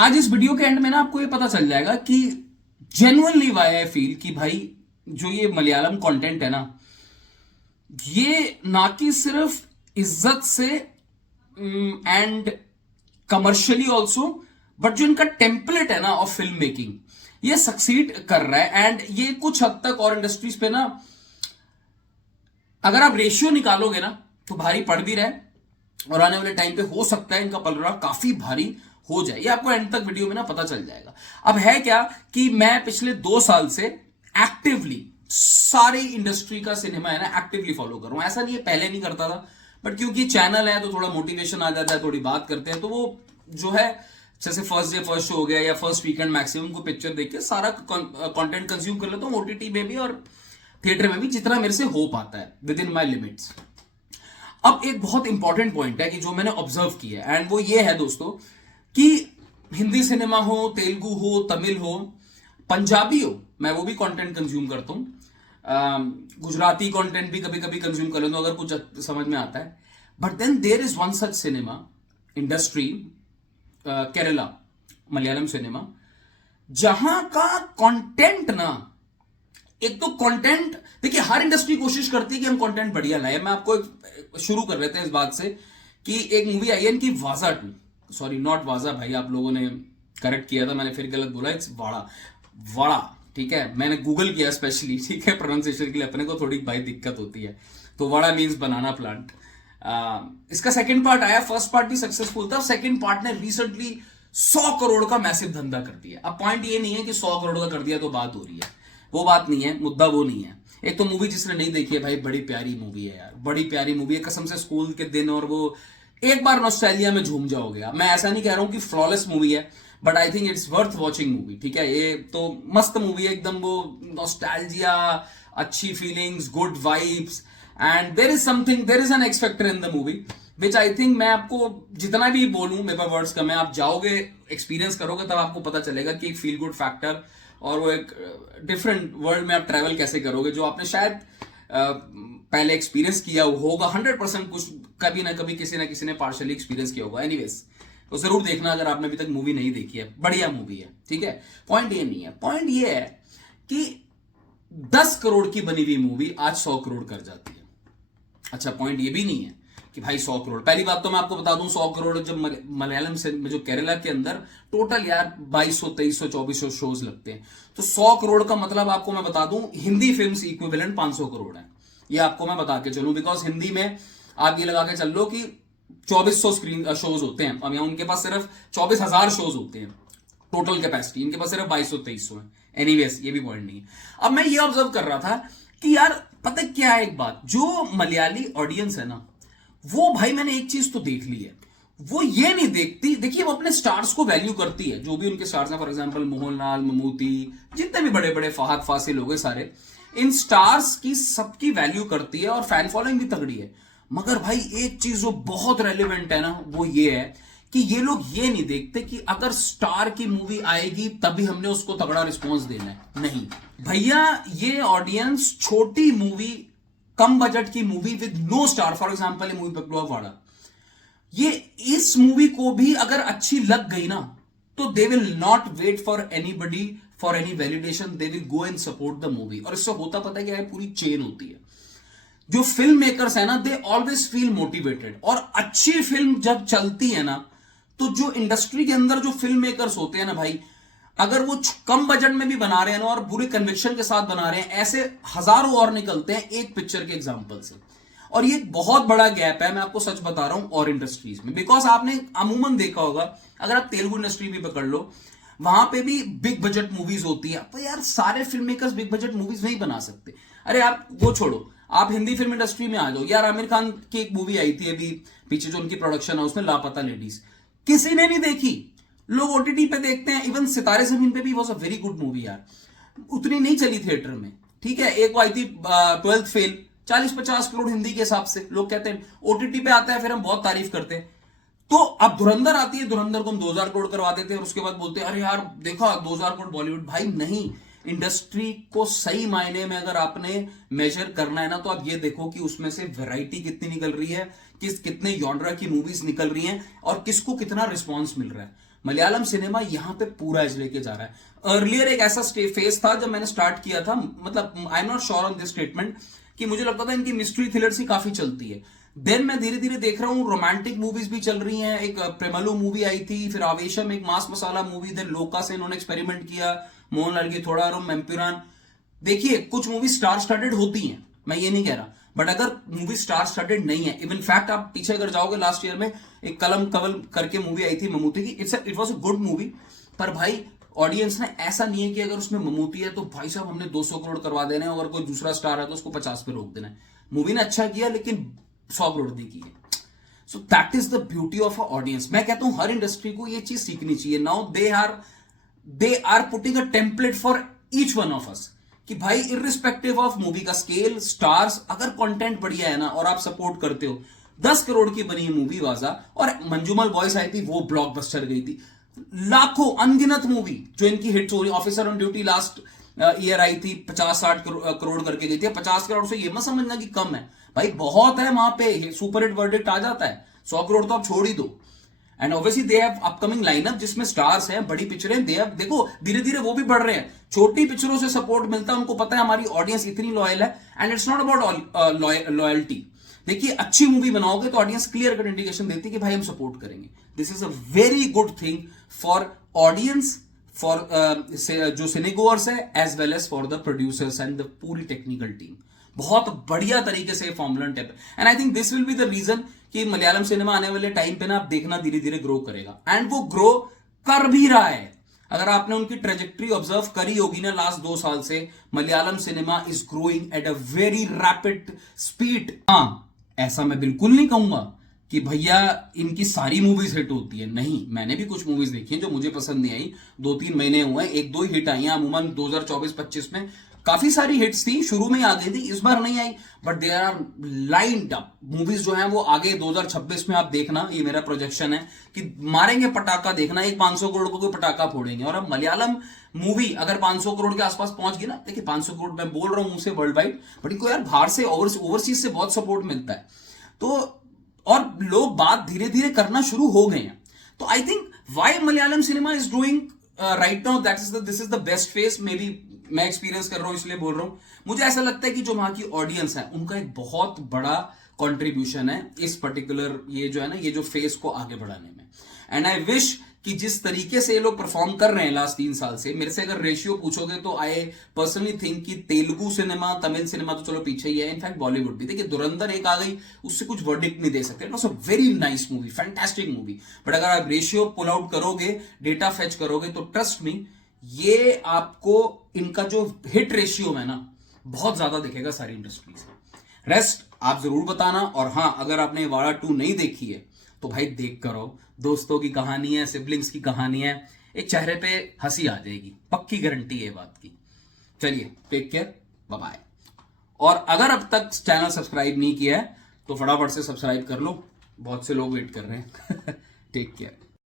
आज इस वीडियो के एंड में ना आपको ये पता चल जाएगा कि जेन्युइनली वाई आई फील कि भाई जो ये मलयालम कंटेंट है ना, ये ना कि सिर्फ इज्जत से एंड कमर्शियली ऑल्सो, बट जो इनका टेम्पलेट है ना ऑफ फिल्म मेकिंग, ये सक्सीड कर रहा है। एंड ये कुछ हद तक और इंडस्ट्रीज पे ना, अगर आप रेशियो निकालोगे ना तो भारी पड़ भी रहा है, और आने वाले टाइम पे हो सकता है इनका पलड़ा काफी भारी हो जाए। ये आपको एंड तक वीडियो में ना पता चल जाएगा। अब है क्या कि मैं पिछले 2 साल से एक्टिवली सारी इंडस्ट्री का सिनेमा है ना एक्टिवली फॉलो कर रहा हूं। ऐसा नहीं है पहले नहीं करता था, बट क्योंकि चैनल है तो थोड़ा मोटिवेशन आ जाता है, थोड़ी बात करते हैं तो वो जो है, जैसे फर्स्ट डे फर्स्ट शो हो गया या फर्स्ट वीकेंड मैक्सिमम को पिक्चर देख के सारा कंटेंट कंज्यूम कर लेता हूं, ओटीटी में भी और थिएटर में भी, जितना मेरे से हो पाता है विद इन माई लिमिट्स। अब एक बहुत इंपॉर्टेंट पॉइंट है कि जो मैंने ऑब्जर्व किया है, एंड वो ये है दोस्तों कि हिंदी सिनेमा हो, तेलुगु हो, तमिल हो, पंजाबी हो, मैं वो भी कंटेंट कंज्यूम करता हूं, गुजराती कंटेंट भी कभी कभी कंज्यूम कर लेता हूं अगर कुछ समझ में आता है। But then there is one such cinema industry, Kerala Malayalam cinema, जहां का कंटेंट ना, एक तो कंटेंट देखिए, हर इंडस्ट्री कोशिश करती है कि हम कंटेंट बढ़िया लाए। मैं आपको शुरू कर रहे थे इस बात से कि एक मूवी आई है इनकी वाजा 2, सॉरी नॉट वाजा भाई, आप लोगों ने करेक्ट किया था, मैंने फिर गलत बोला, इट्स वाड़ा, वाड़ा, ठीक है, मैंने गूगल किया स्पेशली, ठीक है, प्रोनाउंसिएशन के लिए अपने को थोड़ी भाई दिक्कत होती है। तो वाड़ा मीन्स बनाना प्लांट। इसका सेकंड पार्ट आया, फर्स्ट पार्ट भी सक्सेसफुल था, सेकंड पार्ट ने रिसेंटली 100 करोड़ का मैसिव धंधा कर दिया। अब पॉइंट ये नहीं है कि 100 करोड़ का कर दिया तो बात हो रही है, वो बात नहीं है, मुद्दा वो नहीं है। एक तो मूवी जिसने नहीं देखी है भाई, बड़ी प्यारी मूवी है यार, बड़ी प्यारी मूवी है कसम से, स्कूल के दिन, और वो एक बार नॉस्टैल्जिया में झूम जाओगे आप। मैं ऐसा नहीं कह रहा हूं कि फ्लॉलेस मूवी है, but I think it's worth watching movie, ठीक है। ये तो मस्त मूवी है एकदम, वो नॉस्टैल्जिया, अच्छी feelings, good vibes, and there is something, there is an X factor in the movie which I think, मैं आपको जितना भी बोलूं मेरे पास वर्ड्स कम है, आप जाओगे एक्सपीरियंस करोगे तब आपको पता चलेगा कि एक फील गुड फैक्टर और वो एक डिफरेंट वर्ल्ड में आप ट्रैवल कैसे करोगे, जो आपने शायद पहले एक्सपीरियंस किया होगा 100%, कुछ कभी ना कभी किसी ना किसी ने पार्शली एक्सपीरियंस किया होगा। एनीवेज, तो जरूर देखना अगर आपने अभी तक मूवी नहीं देखी है, बढ़िया मूवी है, ठीक है। पॉइंट ये नहीं है, पॉइंट ये है कि 10 करोड़ की बनी हुई मूवी आज 100 करोड़ कर जाती है। अच्छा, पॉइंट ये भी नहीं है कि भाई 100 करोड़, पहली बात तो मैं आपको बता दूं, 100 करोड़ जब मलयालम से जो केरला के अंदर टोटल यार 2200 2300 2400 शोज लगते हैं, तो 100 करोड़ का मतलब आपको मैं बता दूं, हिंदी फिल्म इक्विवेलेंट 500 करोड़ है, ये आपको मैं बता के चलूं। बिकॉज हिंदी में आप ये लगा के चल लो कि 2400 स्क्रीन शोज होते हैं, अब यहाँ उनके पास सिर्फ 24,000 शोज होते हैं टोटल कैपेसिटी, इनके पास सिर्फ 2200 2300 है। एनीवेज, ये भी पॉइंट नहीं है। अब मैं ये ऑब्जर्व कर रहा था कि यार पता क्या है, एक बात, जो मलयाली ऑडियंस है ना, वो भाई मैंने एक चीज तो देख ली है, वो ये नहीं देखती, देखिए वो अपने स्टार्स को वैल्यू करती है, जो भी उनके स्टार्स हैं, फॉर एग्जांपल मोहनलाल, ममूटी, जितने भी बड़े बड़े फहद फासिल हो गए सारे, इन स्टार्स की सबकी वैल्यू करती है और फैन फॉलोइंग भी तगड़ी है। मगर भाई एक चीज जो बहुत रेलिवेंट है ना, वो ये है कि ये लोग ये नहीं देखते कि अगर स्टार की मूवी आएगी तभी हमने उसको तगड़ा रिस्पॉन्स देना है। नहीं भैया, ये ऑडियंस छोटी मूवी, कम बजट की movie with no star, for example ये मूवी पकड़ो वाड़ा, ये इस मूवी को भी अगर अच्छी लग गई ना, तो they will not wait for anybody for any validation, they will go and support the movie. और इससे होता पता है क्या है, पूरी चेन होती है। जो फिल्म मेकर्स है ना, दे ऑलवेज फील मोटिवेटेड, और अच्छी फिल्म जब चलती है ना, तो जो इंडस्ट्री के अंदर जो फिल्म मेकर्स होते हैं ना भाई, अगर वो कम बजट में भी बना रहे हैं ना और पूरे कन्विक्शन के साथ बना रहे हैं, ऐसे हजारों और निकलते हैं एक पिक्चर के एग्जांपल से। और ये बहुत बड़ा गैप है, मैं आपको सच बता रहा हूं, और इंडस्ट्रीज में। बिकॉज आपने अमूमन देखा होगा, अगर आप तेलुगु इंडस्ट्री भी पकड़ लो, वहां पे भी बिग बजट मूवीज होती है, तो यार सारे film makers big budget movies नहीं बना सकते। अरे आप वो छोड़ो, आप हिंदी फिल्म इंडस्ट्री में आ जाओ यार, आमिर खान की एक मूवी आई थी अभी पीछे, जो उनकी प्रोडक्शन है उसमें, लापता लेडीज, किसी ने नहीं देखी, लोग ओटीटी पे देखते हैं। इवन सितारे जमीन पे भी was a very good movie यार, उतनी नहीं चली थिएटर में, ठीक है। एक वो आई थी 12th फेल, 40-50 करोड़ हिंदी के हिसाब से, लोग कहते हैं ओटीटी पे आता है, फिर हम बहुत तारीफ करते हैं। तो अब धुरंधर आती है, धुरंधर को हम 2000 करोड़ करवा देते हैं, और उसके बाद बोलते हैं अरे यार देखा 2000 करोड़ बॉलीवुड। भाई नहीं, इंडस्ट्री को सही मायने में अगर आपने मेजर करना है ना, तो आप ये देखो कि उसमें से वैरायटी कितनी निकल रही है, कितने जॉनरा की मूवीज निकल रही हैं, और किसको कितना रिस्पॉन्स मिल रहा है। मलयालम सिनेमा यहां पे पूरा एज लेके जा रहा है। अर्लियर एक ऐसा फेस था जब मैंने स्टार्ट किया था, मतलब I am not sure on this statement, कि मुझे लगता था इनकी मिस्ट्री थ्रिलर सी काफी चलती है। देन मैं धीरे धीरे देख रहा हूं रोमांटिक मूवीज भी चल रही हैं। एक प्रेमलू मूवी आई थी, फिर आवेशम एक मास मसाला मूवी, देन लोका से इन्होंने एक्सपेरिमेंट किया, मोहनलाल की थोड़ा रूम, एम्पुरान। देखिए कुछ मूवी स्टार स्टडेड होती हैं, मैं ये नहीं कह रहा, बट अगर मूवी स्टार स्टडेड नहीं है, इवन फैक्ट आप पीछे अगर जाओगे लास्ट ईयर में एक कलम कवल करके मूवी आई थी ममूटी की, it was a good movie, पर भाई ऑडियंस ने ऐसा नहीं है कि अगर उसमें ममूटी है तो भाई साहब हमने 200 करोड़ करवा देने हैं, अगर कोई दूसरा स्टार है तो उसको 50 पे रोक देना है। मूवी ने अच्छा किया लेकिन 100 करोड़ दी की है। So that is the beauty of a audience. मैं कहता हूं हर इंडस्ट्री को ये चीज सीखनी चाहिए। Now they are putting a template for each one of us कि भाई इररिस्पेक्टिव ऑफ मूवी का स्केल, स्टार्स, अगर कंटेंट बढ़िया है ना और आप सपोर्ट करते हो, 10 करोड़ की बनी मूवी वाजा, और मंजूमल बॉयज आई थी वो ब्लॉकबस्टर गई थी। लाखों अनगिनत मूवी जो इनकी हिट हो रही, officer on duty last year I थी, 50-60 करोड़ करके गई थी। 50 करोड़ से ये मत समझना कि कम है भाई, बहुत है, वहां पे सुपर हिट वर्डिक्ट आ जाता है। 100 करोड़ तो आप छोड़ ही दो। And obviously they have upcoming lineup जिसमें स्टार्स हैं, बड़ी पिक्चरें, दे हैव, देखो धीरे धीरे वो भी बढ़ रहे हैं। छोटी पिक्चरों से सपोर्ट मिलता है, उनको पता है हमारी ऑडियंस इतनी लॉयल है। And it's not about loyalty. देखिए अच्छी मूवी बनाओगे तो ऑडियंस क्लियर कट इंडिकेशन देती है कि भाई हम सपोर्ट करेंगे। This is a very good thing for audience, for जो सिनेगोअर्स है, as well as for the producers and the पूरी टेक्निकल टीम। बहुत बढ़िया तरीके से फॉर्मूला टेप, and I think this will be the reason कि मलयालम सिनेमा आने वाले टाइम पे ना आप देखना धीरे धीरे ग्रो करेगा। एंड वो ग्रो कर भी रहा है। अगर आपने उनकी ट्रेजेक्टरी ऑब्जर्व करी होगी ना लास्ट 2 साल से, Malayalam cinema is growing at a very rapid speed. हाँ, ऐसा मैं बिल्कुल नहीं कहूंगा कि भैया इनकी सारी मूवीज हिट होती है, नहीं, मैंने भी कुछ मूवीज देखी हैं जो मुझे पसंद नहीं आई। 2-3 महीने हुए, 1-2 ही हिट आई हैं। अमूमन 2024-25 में काफी सारी हिट्स थी, शुरू में ही आ गई थी, इस बार नहीं आई, but there are lined up movies जो हैं वो आगे 2026 में आप देखना, ये मेरा प्रोजेक्शन है कि मारेंगे पटाखा। देखना एक 500 करोड़ को कोई पटाखा फोड़ेंगे। और अब मलयालम मूवी अगर 500 करोड़ के आसपास पहुंच गई ना, देखिए 500 करोड़ मैं बोल रहा हूं उनसे वर्ल्ड वाइड, बट इनको यार बाहर से ओवरसीज से बहुत सपोर्ट मिलता है, तो और लोग बात धीरे धीरे करना शुरू हो गए हैं। तो I think Y Malayalam cinema is doing right now, this is the best face. May be मैं एक्सपीरियंस कर रहा हूं इसलिए बोल रहा हूं। मुझे ऐसा लगता है कि जो वहां की ऑडियंस है उनका एक बहुत बड़ा कंट्रीब्यूशन है इस पर्टिकुलर ये जो है ना, ये जो फेस को आगे बढ़ाने में। एंड आई विश कि जिस तरीके से ये लोग परफॉर्म कर रहे हैं लास्ट 3 साल से, मेरे से अगर रेशियो पूछोगे तो आई पर्सनली थिंक कि तेलुगु सिनेमा, तमिल सिनेमा तो चलो पीछे ही है, इनफैक्ट बॉलीवुड भी। देखिए धुरंधर एक आ गई, उससे कुछ वर्डिक्ट नहीं दे सकते, it was a very nice movie, fantastic movie, but अगर आप रेशियो पुल आउट करोगे, डेटा फेच करोगे, तो ट्रस्ट मी ये आपको इनका जो हिट रेशियो है ना बहुत ज्यादा दिखेगा सारी इंडस्ट्री से। रेस्ट आप जरूर बताना। और हां, अगर आपने वाड़ा 2 नहीं देखी है तो भाई देख करो, दोस्तों की कहानी है, सिबलिंग्स की कहानी है, एक चेहरे पे हंसी आ जाएगी, पक्की गारंटी है बात की। चलिए टेक केयर, बाय बाय। और अगर अब तक चैनल सब्सक्राइब नहीं किया है तो फटाफट से सब्सक्राइब कर लो, बहुत से लोग वेट कर रहे हैं। Take care.